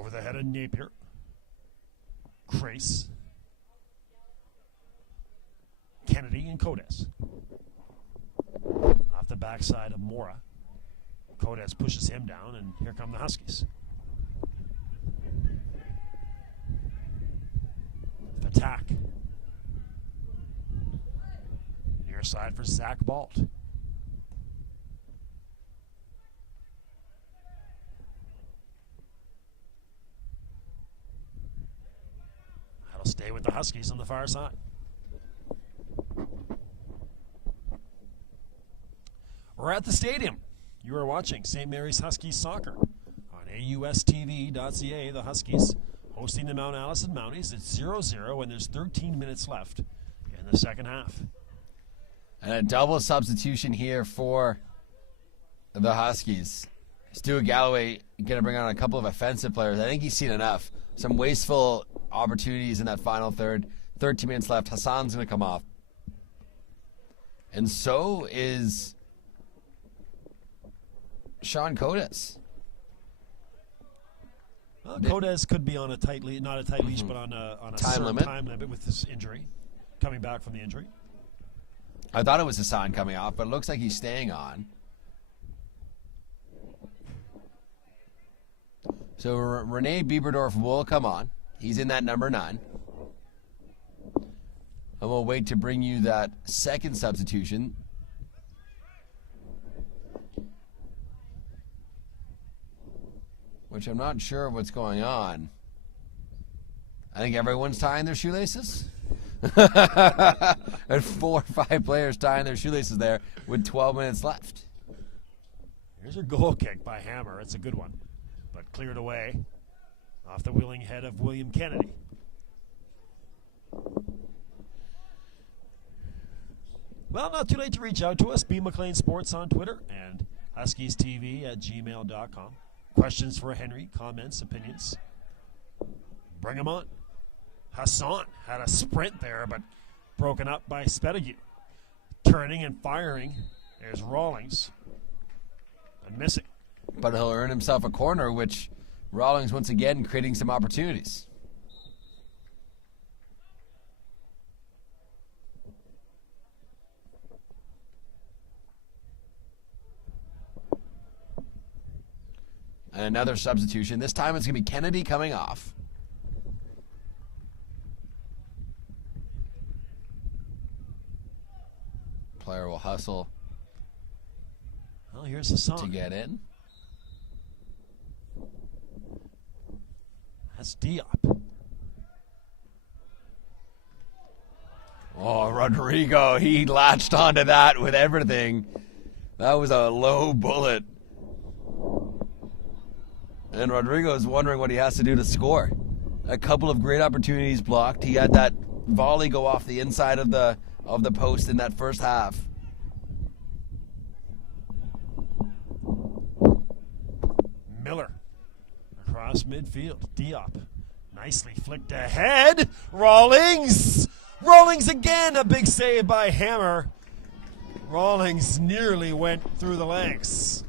Over the head of Napier. Crace. Kennedy and Codes. Off the backside of Mora. Codes pushes him down, and here come the Huskies. Attack. Near side for Zach Balt. That'll stay with the Huskies on the far side. We're at the stadium. You are watching St. Mary's Huskies soccer on AUSTV.ca. The Huskies hosting the Mount Allison Mounties. It's 0-0, and there's 13 minutes left in the second half. And a double substitution here for the Huskies. Stuart Galloway going to bring on a couple of offensive players. I think he's seen enough. Some wasteful opportunities in that final third. 13 minutes left. Hassan's going to come off. And so is Sean Codes. Well, Codes could be on a tight leash, not a tight leash, but on a time limit with this injury, coming back from the injury. I thought it was Hassan coming off, but it looks like he's staying on. So Rene Bieberdorf will come on. He's in that number 9. And we'll wait to bring you that second substitution. Which I'm not sure what's going on. I think everyone's tying their shoelaces. And 4 or 5 players tying their shoelaces there with 12 minutes left. Here's a goal kick by Hammer. It's a good one, but cleared away off the willing head of William Kennedy. Well, not too late to reach out to us. B. McLean Sports on Twitter and HuskiesTV@gmail.com. Questions for Henry, comments, opinions. Bring them on. Hassan had a sprint there, but broken up by Spetague. Turning and firing is Rawlings. And missing. But he'll earn himself a corner, which Rawlings once again creating some opportunities. And another substitution. This time it's going to be Kennedy coming off. Player will hustle. Well, here's Hassan to get in. That's Diop. Oh, Rodrigo, he latched onto that with everything. That was a low bullet. And Rodrigo is wondering what he has to do to score. A couple of great opportunities blocked. He had that volley go off the inside of the post in that first half. Miller across midfield. Diop nicely flicked ahead. Rawlings again. A big save by Hammer. Rawlings nearly went through the legs.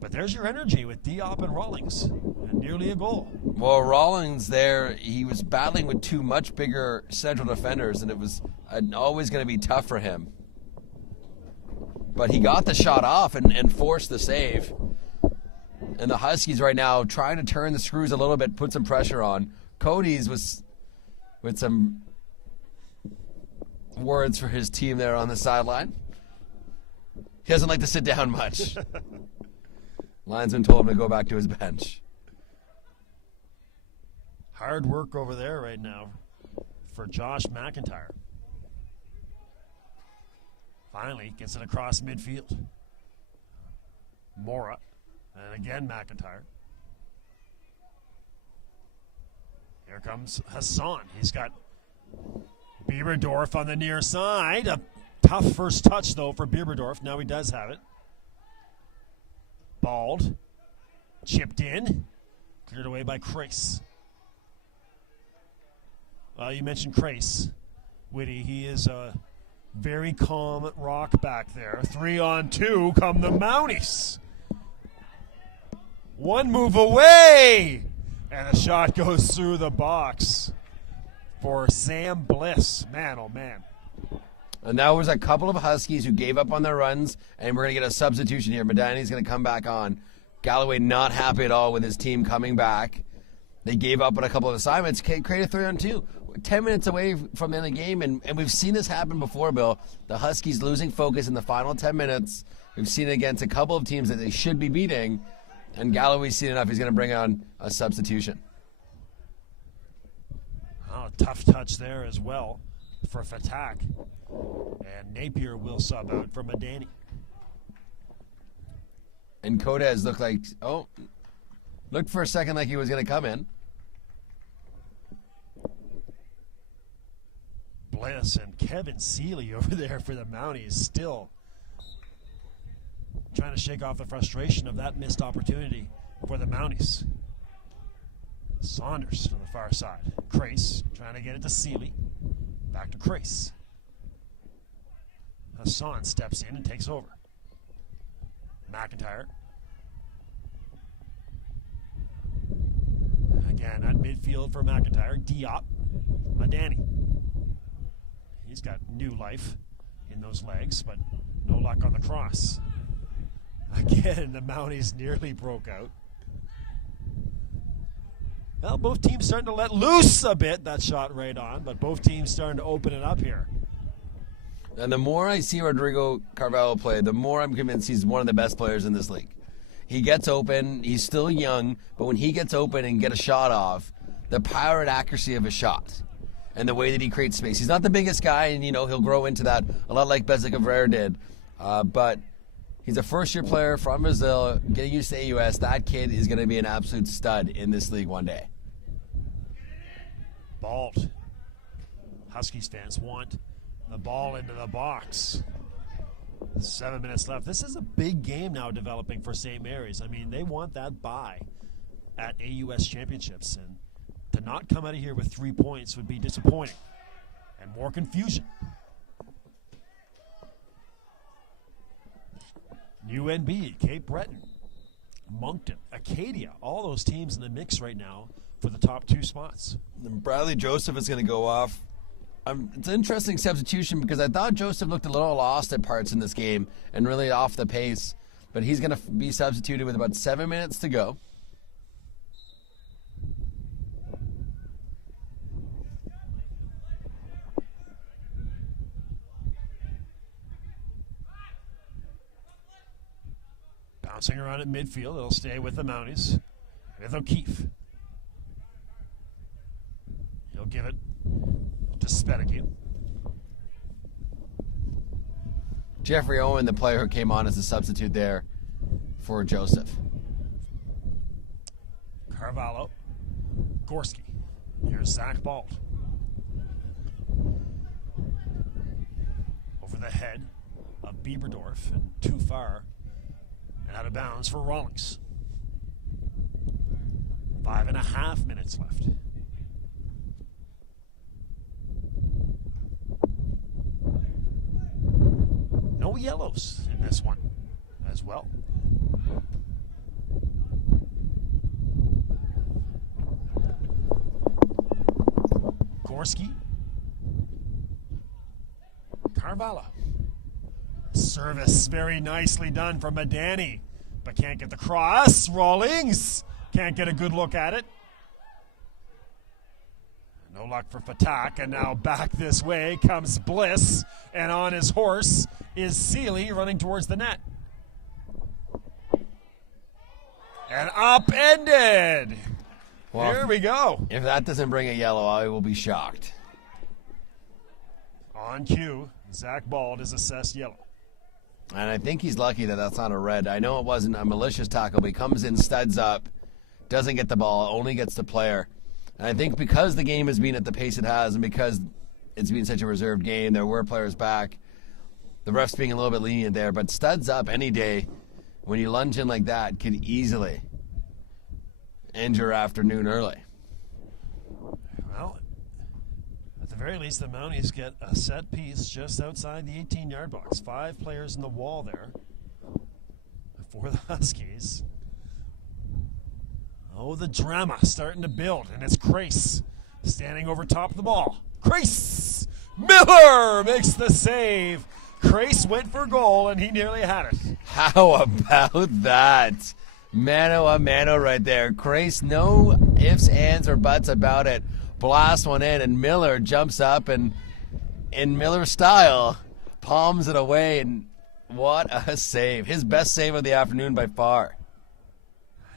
But there's your energy with Diop and Rawlings, and nearly a goal. Well, Rawlings there, he was battling with 2 much bigger central defenders, and it was always going to be tough for him. But he got the shot off and forced the save. And the Huskies right now trying to turn the screws a little bit, put some pressure on. Cody's was with some words for his team there on the sideline. He doesn't like to sit down much. Linesman told him to go back to his bench. Hard work over there right now for Josh McIntyre. Finally gets it across midfield. Mora. And again McIntyre. Here comes Hassan. He's got Bieberdorf on the near side. A tough first touch, though, for Bieberdorf. Now he does have it. Bald. Chipped in. Cleared away by Crace. You mentioned Crace. Whitty, he is a very calm rock back there. 3-on-2 come the Mounties. One move away. And the shot goes through the box for Sam Bliss. Man, oh man. And that was a couple of Huskies who gave up on their runs, and we're going to get a substitution here. Madani's going to come back on. Galloway not happy at all with his team coming back. They gave up on a couple of assignments, created 3-on-2. 10 minutes away from the end of the game, and we've seen this happen before, Bill. The Huskies losing focus in the final 10 minutes. We've seen it against a couple of teams that they should be beating, and Galloway's seen enough. He's going to bring on a substitution. Oh, tough touch there as well for Fatak. And Napier will sub out for Madani. And Cortez looked for a second like he was going to come in. Bliss and Kevin Seeley over there for the Mounties, still trying to shake off the frustration of that missed opportunity for the Mounties. Saunders to the far side. Crace trying to get it to Seeley. Back to Crace. Hassan steps in and takes over. McIntyre. Again at midfield for McIntyre. Diop. Madani. He's got new life in those legs, but no luck on the cross. Again, the Mounties nearly broke out. Well, both teams starting to let loose a bit. That shot right on, but both teams starting to open it up here. And the more I see Rodrigo Carvalho play, the more I'm convinced he's one of the best players in this league. He gets open. He's still young, but when he gets open and get a shot off, the power and accuracy of his shot and the way that he creates space. He's not the biggest guy, and he'll grow into that a lot like Bezic Cabrera did. But he's a first-year player from Brazil, getting used to AUS. That kid is going to be an absolute stud in this league one day. Balt. Huskies fans want the ball into the box. 7 minutes left. This is a big game now developing for St. Mary's. I mean, they want that bye at AUS championships, and to not come out of here with 3 points would be disappointing and more confusion. UNB, Cape Breton, Moncton, Acadia, all those teams in the mix right now for the top 2 spots. And Bradley Joseph is going to go off. It's an interesting substitution because I thought Joseph looked a little lost at parts in this game and really off the pace. But he's going to be substituted with about 7 minutes to go. Bouncing around at midfield, it'll stay with the Mounties. With O'Keefe. He'll give it to Spedigue. Jeffrey Owen, the player who came on as a substitute there for Joseph. Carvalho. Gorski. Here's Zach Balt. Over the head of Bieberdorf and too far and out of bounds for Rawlings. 5.5 minutes left. No yellows in this one as well. Gorski. Carvalho. Service very nicely done from Madani, but can't get the cross. Rawlings can't get a good look at it. No luck for Fatak, and now back this way comes Bliss, and on his horse is Seeley running towards the net. And upended. Well, here we go. If that doesn't bring a yellow, I will be shocked. On cue, Zach Bald is assessed yellow. And I think he's lucky that that's not a red. I know it wasn't a malicious tackle, but he comes in, studs up, doesn't get the ball, only gets the player. And I think because the game has been at the pace it has and because it's been such a reserved game, there were players back, the refs being a little bit lenient there. But studs up any day, when you lunge in like that, could easily end your afternoon early. Well, at the very least, the Mounties get a set piece just outside the 18-yard box. 5 players in the wall there for the Huskies. Oh, the drama starting to build, and it's Crace standing over top of the ball. Crace! Miller makes the save. Crace went for goal, and he nearly had it. How about that? Mano a mano right there. Crace, no ifs, ands, or buts about it. Blast one in, and Miller jumps up and, in Miller style, palms it away, and what a save. His best save of the afternoon by far.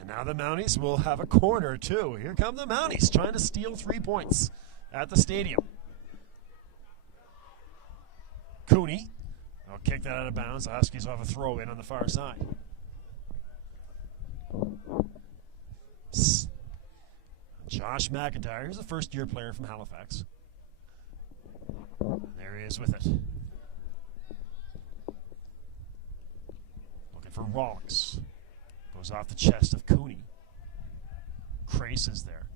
And now the Mounties will have a corner, too. Here come the Mounties trying to steal 3 points at the stadium. Cooney will kick that out of bounds. The Huskies will have a throw in on the far side. Josh McIntyre, who's a first-year player from Halifax. There he is with it. Looking for Rawlings. Goes off the chest of Cooney. Crace is there.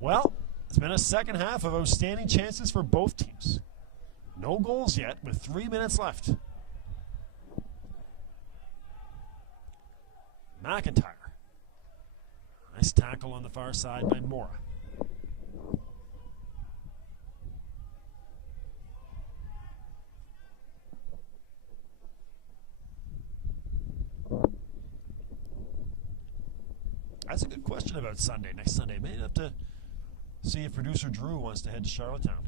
Well, it's been a second half of outstanding chances for both teams. No goals yet with 3 minutes left. McIntyre. Nice tackle on the far side by Mora. That's a good question about Sunday, next Sunday. May have to see if producer Drew wants to head to Charlottetown.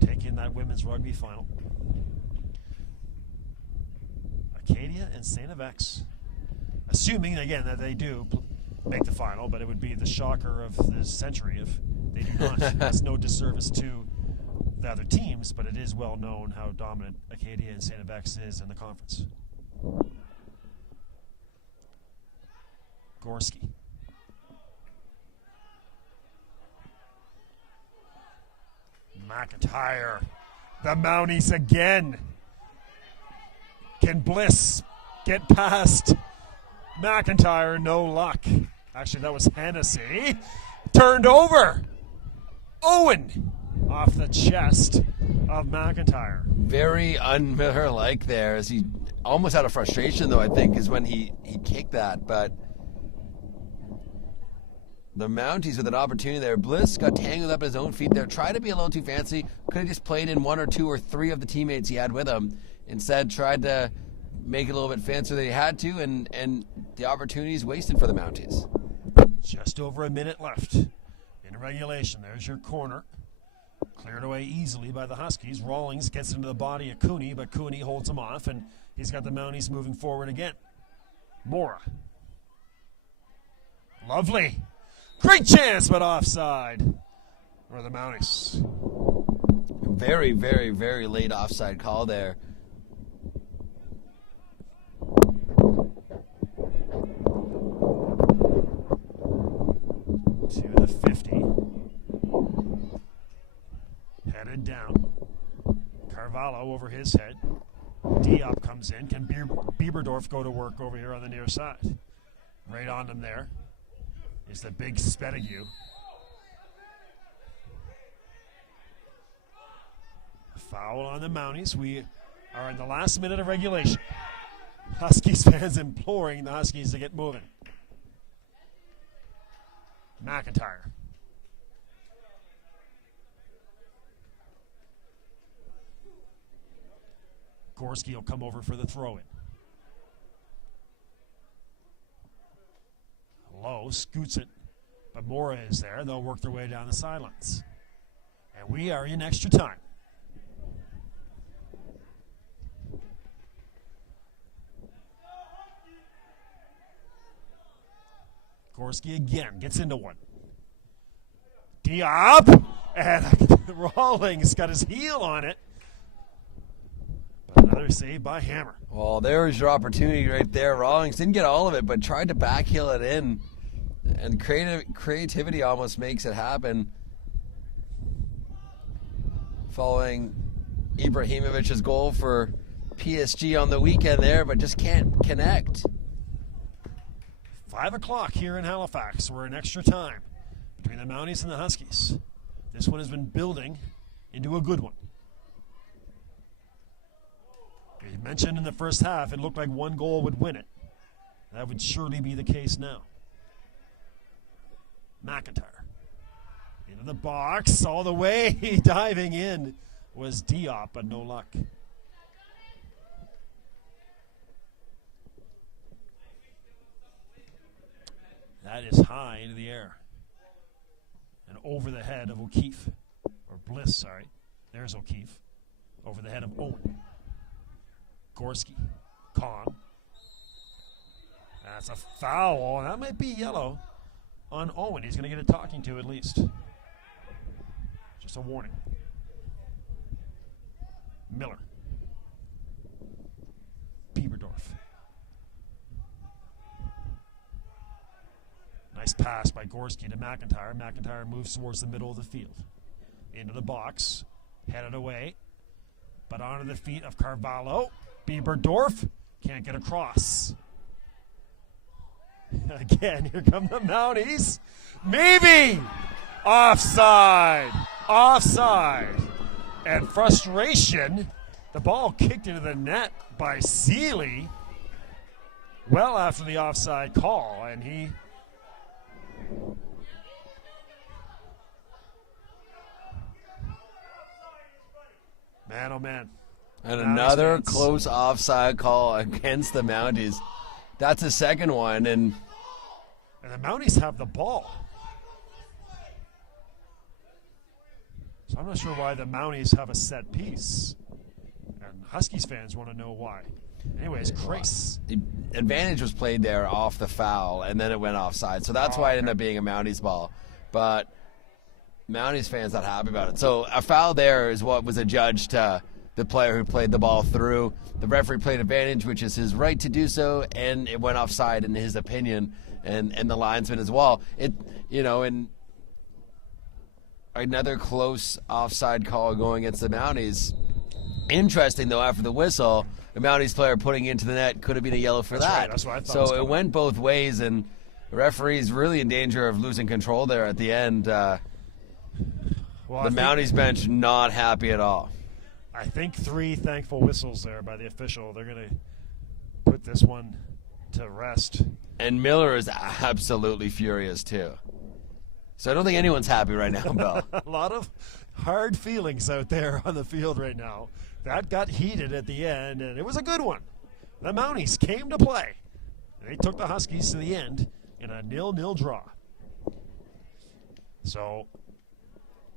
Take in that women's rugby final. Acadia and St. FX. Assuming, again, that they do make the final, but it would be the shocker of the century if they do not. That's no disservice to the other teams, but it is well known how dominant Acadia and St. FX is in the conference. Gorski. McIntyre. The Mounties again. Can Bliss get past McIntyre? No luck. Actually, that was Hennessy. Turned over. Owen off the chest of McIntyre. Very un-Miller-like there, as he almost out of frustration, though, I think, is when he kicked that. But the Mounties with an opportunity there. Bliss got tangled up in his own feet there. Tried to be a little too fancy. Could have just played in 1 or 2 or 3 of the teammates he had with him. Instead, tried to make it a little bit fancier than he had to, and the opportunities wasted for the Mounties. Just over a minute left in regulation. There's your corner. Cleared away easily by the Huskies. Rawlings gets into the body of Cooney, but Cooney holds him off, and he's got the Mounties moving forward again. Mora. Lovely. Great chance, but offside for the Mounties. Very, very, very late offside call there. To the 50. Headed down. Carvalho over his head. Diop comes in. Can Bieberdorf go to work over here on the near side? Right on him there is the big Spetague. Foul on the Mounties. We are in the last minute of regulation. Huskies fans imploring the Huskies to get moving. McIntyre. Gorski will come over for the throw-in. Lowe scoots it, but Mora is there. They'll work their way down the sidelines. And we are in extra time. Gorski again gets into one. Diop! And Rawlings got his heel on it. But another save by Hammer. Well, there's your opportunity right there. Rawlings didn't get all of it, but tried to backheel it in. And creativity almost makes it happen. Following Ibrahimovic's goal for PSG on the weekend there, but just can't connect. 5 o'clock here in Halifax. We're in extra time between the Mounties and the Huskies. This one has been building into a good one. He mentioned in the first half it looked like one goal would win it. That would surely be the case now. McIntyre into the box all the way. Diving in was Diop, but no luck. That is high into the air and over the head of O'Keefe, or Bliss, sorry. There's O'Keefe, over the head of Owen. Gorski, Kahn. That's a foul, and that might be yellow on Owen. He's going to get a talking to at least. Just a warning. Miller. Bieberdorf. Nice pass by Gorski to McIntyre. McIntyre moves towards the middle of the field. Into the box. Headed away. But onto the feet of Carvalho. Bieberdorf can't get across. Again, here come the Mounties. Maybe! Offside! Offside! And frustration. The ball kicked into the net by Seeley well after the offside call, and he man, oh man. And another close offside call against the Mounties. That's the second one, and the Mounties have the ball. So I'm not sure why the Mounties have a set piece. And Huskies fans want to know why. Anyways, Grace. The advantage was played there off the foul, and then it went offside. So that's why it ended up being a Mounties ball. But Mounties fans not happy about it. So a foul there is what was adjudged to the player who played the ball through. The referee played advantage, which is his right to do so, and it went offside in his opinion, and the linesman as well. And another close offside call going against the Mounties. Interesting, though, after the whistle, the Mounties player putting into the net could have been a yellow for that. Right, that's what I thought. So it went both ways, and the referee's really in danger of losing control there at the end. The Mounties bench not happy at all. I think 3 thankful whistles there by the official. They're going to put this one to rest. And Miller is absolutely furious, too. So I don't think anyone's happy right now, Bill. A lot of hard feelings out there on the field right now. That got heated at the end, and it was a good one. The Mounties came to play. They took the Huskies to the end in a 0-0 draw. So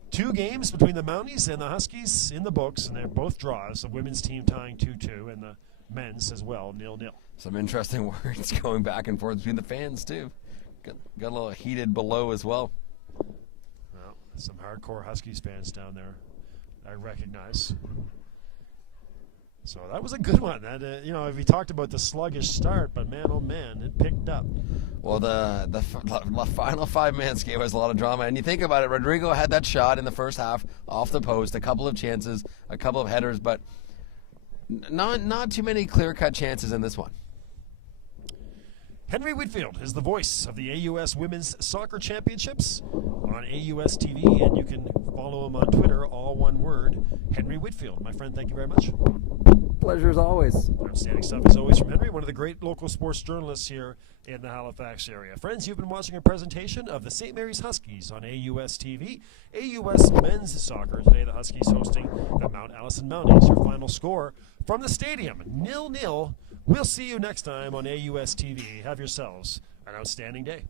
2 games between the Mounties and the Huskies in the books, and they're both draws. The women's team tying 2-2, and the men's as well, 0-0. Some interesting words going back and forth between the fans, too. Got a little heated below as well. Well, some hardcore Huskies fans down there, I recognize. So that was a good one. That we talked about the sluggish start, but man, oh man, it picked up. Well, the final 5 minutes gave us a lot of drama, and you think about it. Rodrigo had that shot in the first half off the post, a couple of chances, a couple of headers, but not too many clear-cut chances in this one. Henry Whitfield is the voice of the AUS Women's Soccer Championships on AUS TV, and you can follow him on Twitter, all one word, Henry Whitfield. My friend, thank you very much. Pleasure as always. Outstanding stuff as always from Henry, one of the great local sports journalists here in the Halifax area. Friends, you've been watching a presentation of the St. Mary's Huskies on AUS TV. AUS Men's Soccer. Today the Huskies hosting the Mount Allison Mounties. Your final score from the stadium, 0-0. We'll see you next time on AUS TV. Have yourselves an outstanding day.